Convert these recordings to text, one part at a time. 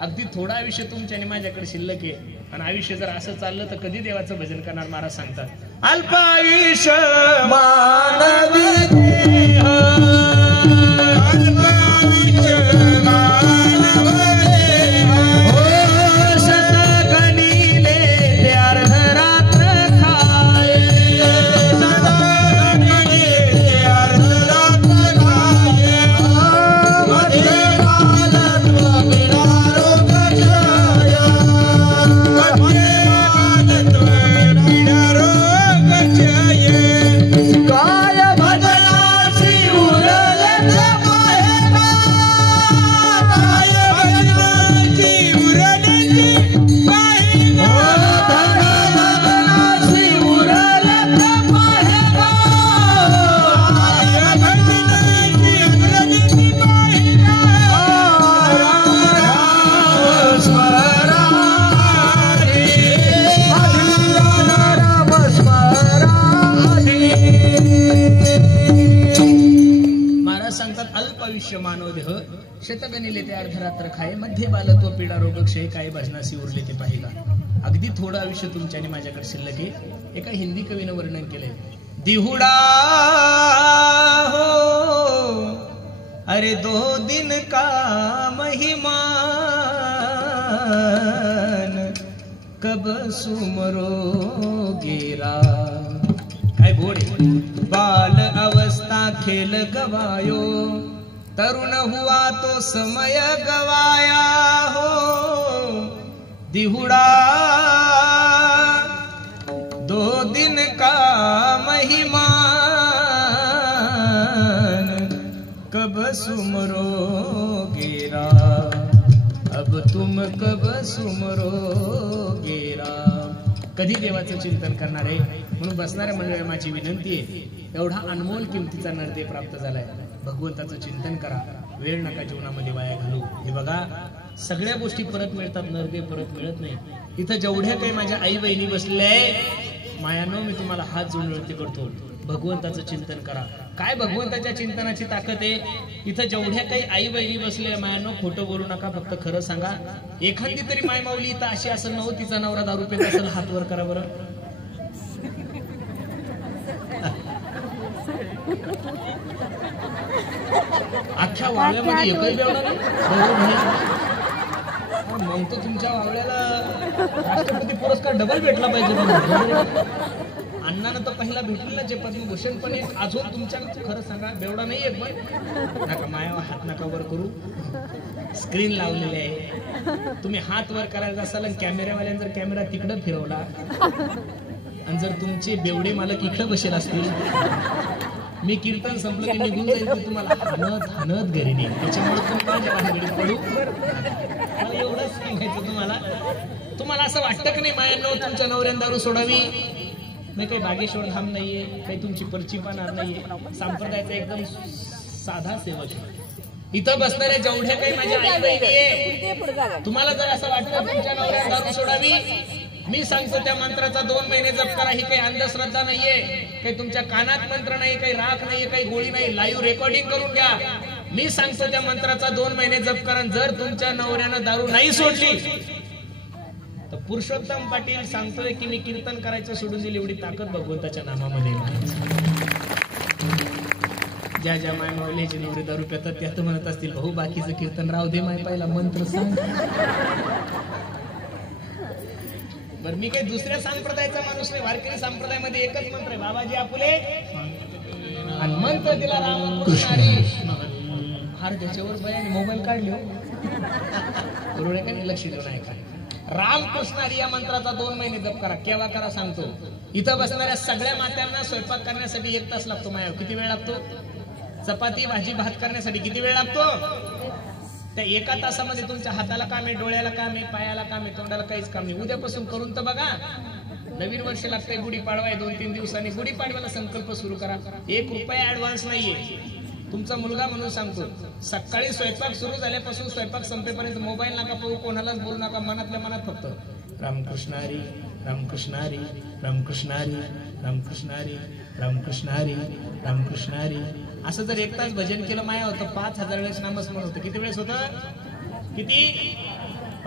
अगदी थोडं आयुष्य तुमच्या आणि माझ्याकडे शिल्लक आहे, आणि आयुष्य जर असं चाललं तर कधी देवाचं भजन करणार? महाराज सांगतात अल्प आयुष्य मानवी देह, अल्प आयुष्य मानव देह, हो शत गणिले ते अर्धरात्र खाये, शत गणिले ते अर्धरात्र खाये, मध्ये मानव देह, शतगणिले ते अर्धरात्र खाये, मध्ये बालत्व पीडा रोग क्षय, काय भजनासी उरले ते पाहिला. अगदी थोडं आयुष्य तुमच्या आणि माझ्याकडे शिल्लक आहे. एका हिंदी कवीनं वर्णन केलंय, दिहुडा हो अरे 2 दिन का महिमान, कब सुमरो गेरा. काय गोड बाल अवस्था खेल गवायो, तरुण हुआ तो समय गवाया हो. दिहुड़ा 2 दिन का महिमान, कब सुमरो गेरा, अब तुम कब सुमरो गेरा. कधी देवाचं चिंतन करणार आहे? म्हणून बसणाऱ्या मंडळी माझी विनंती आहे, एवढा अनमोल किमतीचा नरदेव प्राप्त झालाय, भगवंताचं चिंतन करा, वेळ नका जीवनामध्ये वाया घालू. हे बघा, सगळ्या गोष्टी परत मिळतात, नरदेव परत मिळत नाही. इथं जेवढ्या काही माझ्या आई बहिणी बसल्या आहे, मायानो मी तुम्हाला हात जोडून विनंती करतो, भगवंताचं चिंतन करा. काय भगवंताच्या चिंतनाची ताकद आहे? इथं जेवढ्या काही आई बहिणी बसल्या, मायानो खोटं बोलू नका, फक्त खरं सांगा. एखादी तरी माय माऊली इथं अशी असेल ना, तिचा नवरा दारू पित असेल, हात वर करा बरं. अख्ख्या वावळ्यामध्ये एकही बेवडा नाही. मग तो तुमच्या वावळ्याला राष्ट्रपती पुरस्कार डबल भेटला पाहिजे. अण्णानं तर पहिला भेटलेला जे पद्मभूषण, पण एक अजून तुमच्या खरं सांगा बेवडा नाही एक पण नका मायावर हात नका वर करू. स्क्रीन लावलेली आहे, तुम्ही हात वर करायचा असाल आणि कॅमेरावाल्यानं जर कॅमेरा तिकडं फिरवला आणि जर तुमचे बेवडे मालक इकडं बसेल असतील, मी कीर्तन संपलं की निघून जाईल, तर तुम्हाला हाणत हाणत घरी नाही. त्याच्यामुळे तुम्ही भानगडीत पडू. मला एवढंच सांगायचं तुम्हाला असं वाटतं की नाही मायांनो तुमच्या नवऱ्यानं दारू सोडावी? नाही, काही बागेश्वर धाम नाहीये, काही तुमची पर्ची पाहणार नाहीये, संप्रदायाचा एकदम साधा सेवक. इथं बसणाऱ्या जेवढ्या काही माझ्या आई बहिणी आहे, तुम्हाला जर असं वाटतं तुमच्या नवऱ्यानं दारू सोडावी, मी सांगतो त्या मंत्राचा 2 महिने जप करा. ही काही अंधश्रद्धा नाहीये, काही तुमच्या कानात मंत्र नाही, काही राख नाहीये, काही गोळी नाही. लाईव्ह रेकॉर्डिंग करून घ्या. मी सांगतो त्या मंत्राचा 2 महिने जप करा. जर तुमच्या नवऱ्यानं दारू नाही सोडली तर पुरुषोत्तम पाटील सांगतोय की मी कीर्तन करायचं सोडून दिली. एवढी ताकद भगवंताच्या नामामध्ये. ज्या ज्या माय माऊलीचे नवरे दारू पितात त्या तर म्हणत असतील, भाऊ बाकीचं कीर्तन राहू दे, माय पहिला मंत्र सांग. बर, मी काही दुसऱ्या संप्रदायाचा माणूस नाही. वारकरी संप्रदायामध्ये एकच मंत्र आहे, बाबाजी आपुले, आणि मंत्र दिला रामकृष्ण हरी. हार त्याच्यावर बयाने मोबाईल काढले लक्ष देऊ नये का. रामकृष्ण हरी या मंत्राचा 2 महिने जप करा. केव्हा करा सांगतो. इथं बसणाऱ्या सगळ्या मात्यांना स्वयंपाक करण्यासाठी 1 तास लागतो. माया किती वेळ लागतो? चपाती भाजी भात करण्यासाठी किती वेळ लागतो? त्या 1 तासामध्ये तुमच्या हाताला काम आहे, डोळ्याला काम आहे, पायाला काम आहे, तोंडाला काहीच काम नाही. उद्यापासून करून तर बघा. नवीन वर्ष लागतंय, गुढीपाडवा आहे 2-3 दिवसांनी. गुढीपाडव्याला संकल्प सुरू करा. 1 रुपया ऍडव्हान्स नाहीये. तुमचा मुलगा म्हणून सांगतो, सकाळी स्वयंपाक सुरू झाल्यापासून स्वयंपाक संपेपर्यंत मोबाईल नका पाहू, कोणालाच बोलू नका. मनातल्या मनात फक्त रामकृष्ण हरी, रामकृष्ण हरी, रामकृष्ण हरी, रामकृष्ण हरी, रामकृष्ण हरी, रामकृष्ण हरी. असं जर 1 तास भजन केलं माया होतं 5000 वेळेस नामस्मरण होतं. किती वेळेस होतं? किती?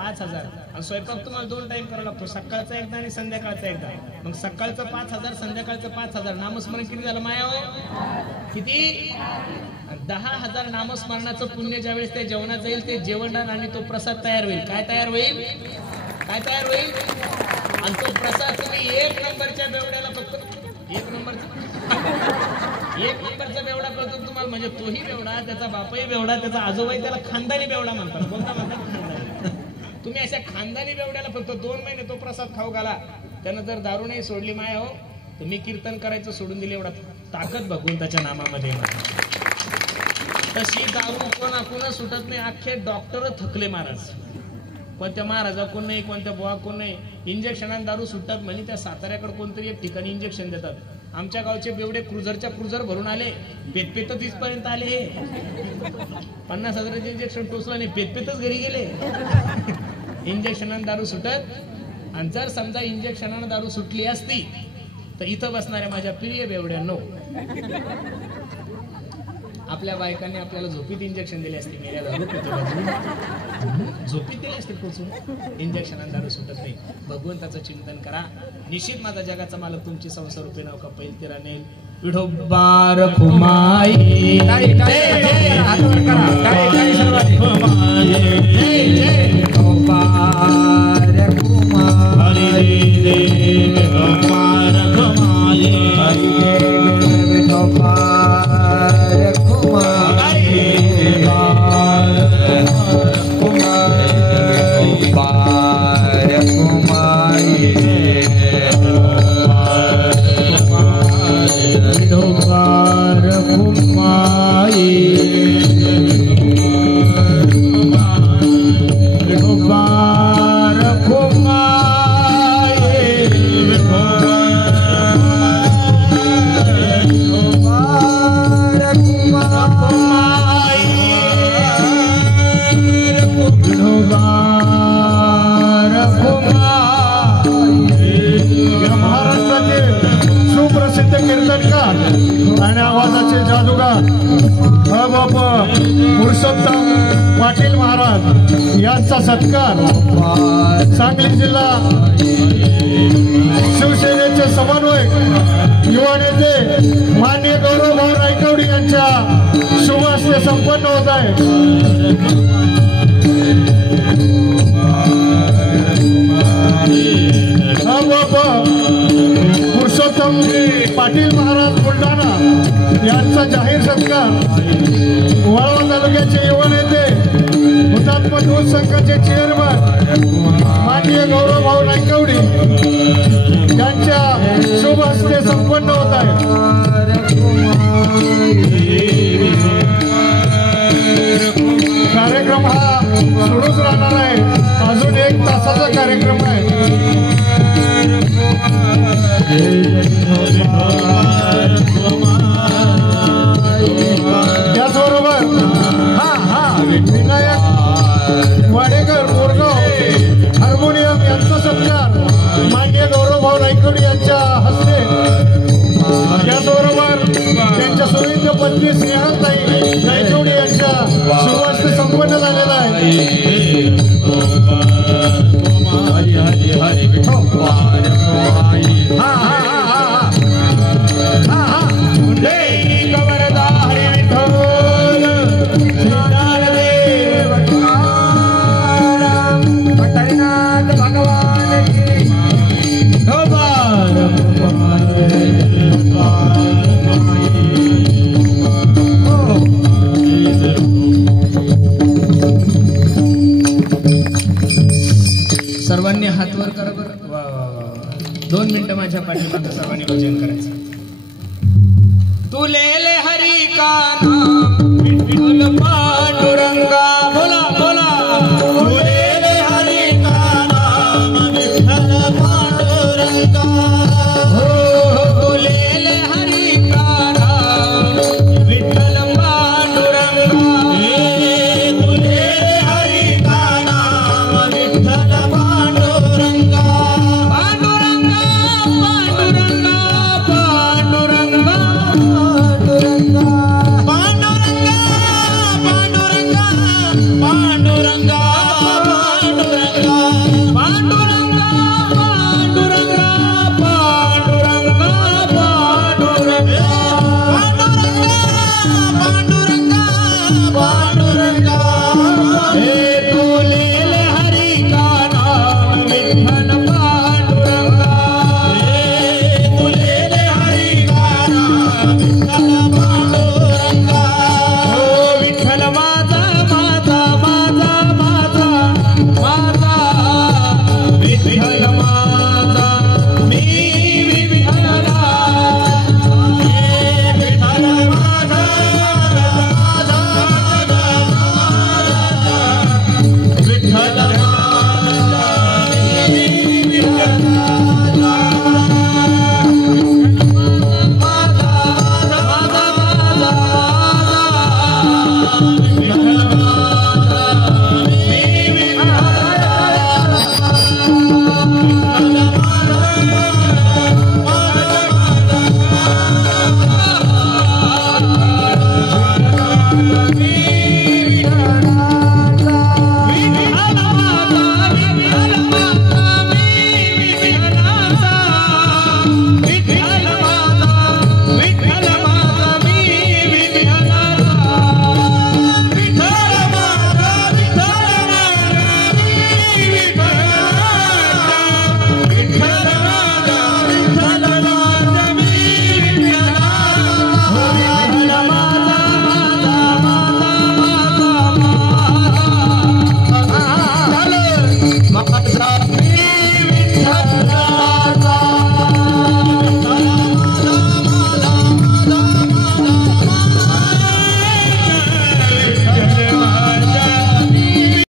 5,000. आणि स्वयंपाक तुम्हाला 2 टाइम करावा लागतो, सकाळचा एकदा आणि संध्याकाळचा एकदा. मग सकाळचं 5,000, संध्याकाळचं 5,000. नामस्मरण किती झालं माया हो? किती? 10,000 नामस्मरणाचं पुण्य ज्यावेळेस ते जेवणात जाईल, ते जेवण आणि तो प्रसाद तयार होईल. काय तयार होईल? काय तयार होईल? आणि तो प्रसाद तुम्ही 1 नंबरच्या बेवड्याला फक्त 1 नंबरचा बेवडा करतो तुम्हाला. म्हणजे तोही बेवडा, त्याचा बापही बेवडा, त्याचा आजोबाही, त्याला खानदानी बेवडा म्हणतात. कोणता म्हणतात? खानदानी. तुम्ही अशा खानदानी बेवड्याला फक्त 2 महिने तो प्रसाद खाऊ घाला. त्यानं जर दारू नाही सोडली माया हो, तर मी कीर्तन करायचं सोडून दिले. एवढा ताकद भगवंताच्या नामामध्ये. तशी दारू कोणाकोण सुटत नाही. अख्खे डॉक्टर थकले महाराज. कोणत्या महाराजा कोण नाही, कोणत्या बुवा कोण नाही. इंजेक्शनाने दारू सुटतात म्हणजे त्या साताऱ्याकडे कोणतरी एक ठिकाणी इंजेक्शन देतात. आमच्या गावचे बेवडे क्रुझर भरून आले, पेतपेत इथपर्यंत आले. 50,000चे इंजेक्शन टोचलं नाही, पेतपेतच घरी गेले. इंजेक्शनाने दारू सुटत. आणि जर समजा इंजेक्शनाने दारू सुटली असती तर इथं बसणाऱ्या माझ्या प्रिय बेवड्यांनो, आपल्या बायकांनी आपल्याला झोपीत इंजेक्शन दिले असते. मेऱ्या दारू पितो झोपीत दिले असते पोचून. इंजेक्शनाने दारू सुटत नाही. भगवंताचं चिंतन करा. निश्चित माझा जगाचा मालक तुमची संसार रुपये नौका पैल तिराने विठोबा रखुमाई. पाटील महाराज यांचा सत्कार सांगली जिल्हा शिवसेनेचे समन्वयक युवा नेते माननीय गौरवभाऊ रायकवडी यांच्या शुभ हस्ते संपन्न होत आहे. पुरुषोत्तम पाटील महाराज बुलढाणा यांचा जाहीर सत्कार वाळवा तालुक्याचे युवा नेते हुतात्मा दूध संघाचे चेअरमन माननीय गौरवभाऊ नायकवडी यांच्या शुभ हस्ते संपन्न होत आहे. कार्यक्रम हा सुरूच राहणार आहे. अजून 1 तासाचा कार्यक्रम आहे. त्याचबरोबर विनायक वाडेकर मोरगाव हार्मोनियम यांचा सत्कार माननीय गौरवभाऊ नायकवडी यांच्या हस्ते. त्याचबरोबर त्यांच्या सुविध पत्नी स्नेहाताई नायकवडी यांच्या शुभ हस्ते संपन्न झालेला आहे. सर्वांनी हात वर करा बरं. 2 मिनिटं माझ्या पाठीमागे सर्वांनी भजन करायचं. तू ले ले हरी का नाम विठ्ठल पांडुरंगा.